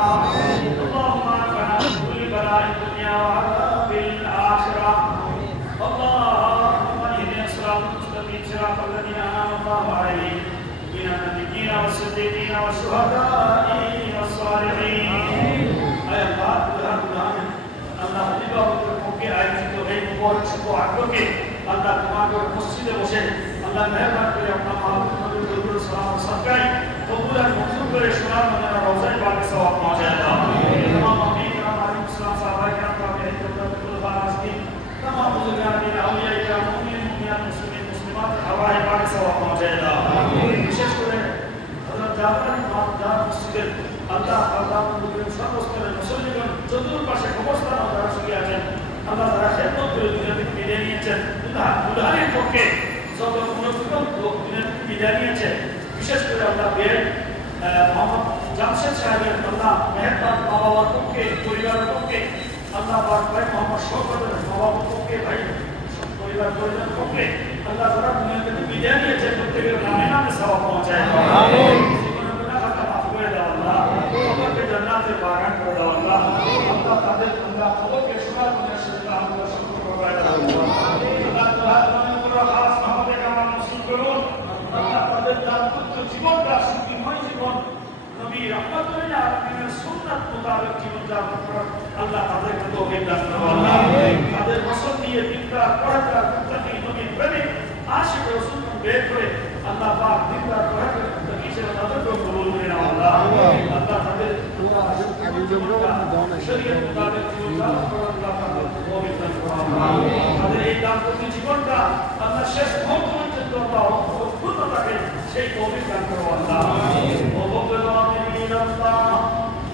آمين. اللهم اكفنا من كل بلاء الدنيا وعذاب الآخرة. اللهم اهدنا الصراط المستقيم صراط الذين أنعمت الله عليهم من النبيين والصديقين والشهداء والصالحين. أي الله আল্লাহ দিবাগতের পক্ষে আয়োজিত এই মুবারক শুভ আগ্রহে আল্লাহ তোমাদের মসজিদে বসে আল্লাহ মেহরবান করে আপনার মাহবুব নবীর দরুদ সালাম সাদকাই কবুল আর মঞ্জুর করে সোনার মদিনা রওজায়ে পাকে সওয়াব পৌঁছায় দাও। तमाम अमीन کرام আলাইহিম সালাম সাহাবায়ে کرام তাবিঈন তাবিঈন ফারাসিন तमाम বুজুর্গান দিন আউলিয়া کرام মুমিন মুমিনাত মুসলিমিন মুসলিমাত হাওয়ায়ে পাকে সওয়াব পৌঁছায় দাও। বিশেষ করে হযরত জাফর ইমাম মসজিদের আল্লাহ আল্লাহ নবীর সর্বস্তরের মুসলিমগণ চতুর্পাশে অবস্থান যারা শুয়ে আছেন আল্লাহ তারা খেদমত করে দুনিয়া থেকে বিদায় নিয়েছেন উদাহরণের পক্ষে যত মনোযোগ দুনিয়া থেকে বিদায় নিয়েছে বিশেষ করে আল্লাহ বের মোহাম্মদ জামশেদ সাহেবের আল্লাহ মেহরবান মা বাবার পক্ষে পরিবারের পক্ষে আল্লাহ ভাই মোহাম্মদ শওকতের মা বাবার পক্ষে ভাই পরিবার পরিজনের পক্ষে আল্লাহ যারা দুনিয়া থেকে বিদায় নিয়েছে প্রত্যেকের নামে নামে সওয়াব পৌঁছায় আমিন। জান্নাতের বাগান করে দাও আল্লাহ। আল্লাহ তাদের আল্লাহ খবরকে শোনার মধ্যে সেটা আমরা সকল প্রবাহ দাও আল্লাহ তাআলা করে খাস আমাদের কামাল নসিব করুন। আল্লাহ তাদের দাম্পত্য জীবনটা সুখময় জীবন নবী রাহমাতুল আলামিনের সুন্নাত মোতাবেক জীবন যাপন করার আল্লাহ তাদেরকে তৌফিক দান করুন আল্লাহ। তাদের পছন্দ দিয়ে দিনদার পরহেজগার মুত্তাকি নবী প্রেমিক আশিক রাসূল বের করে আল্লাহ পাক দিনদার পরহেজগার মুত্তাকি হিসেবে তাদেরকে কবুল করে নাও আল্লাহ। আল্লাহ তাদের শরীয়ত মোতাবেক জীবন যাপন করার আল্লাহ তাদেরকে তৌফিক দান করুন আমিন। তাদের এই দাম্পত্য জীবনটা আল্লাহ শেষ মুহূর্ত পর্যন্ত আল্লাহ পূর্ণ থাকে সেই তৌফিক দান করুন আল্লাহ আমিন। ও বকল আমিন আল্লাহ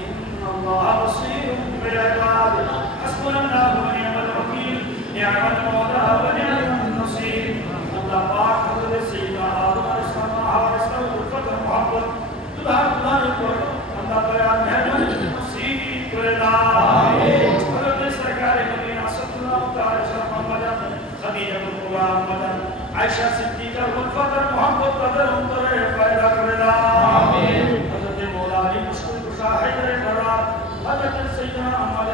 ইন্নাল্লাহা বাসীরুম বিল ইবাদ হাসবুনাল্লাহু ওয়া নি'মাল ওয়াকিল নি'মাল মাওলা ওয়া নি'মান নাসীর। আল্লাহ পাক হযরত সাইয়্যিদনা আদম আলাইহিস সালাম হাওয়া সালাম উলফত মুহাব্বত সুবহানাল্লাহ করে আল্লাহ দয়াল মেহরবানি নসিব করে দাও আমিন। হযরত সরকার মদিনা সাল্লাল্লাহু তাআলা সাল্লাম খাদিজাতুল কুবরা মাদান আয়েশা সিদ্দিকা উলফত মুহাব্বত তাদের অন্তরে পয়দা করে দাও আমিন। হযরত মাওলা আলী মুশকিল কুশা হায়দারে করার হযরত সাইয়্যিদনা আহমদ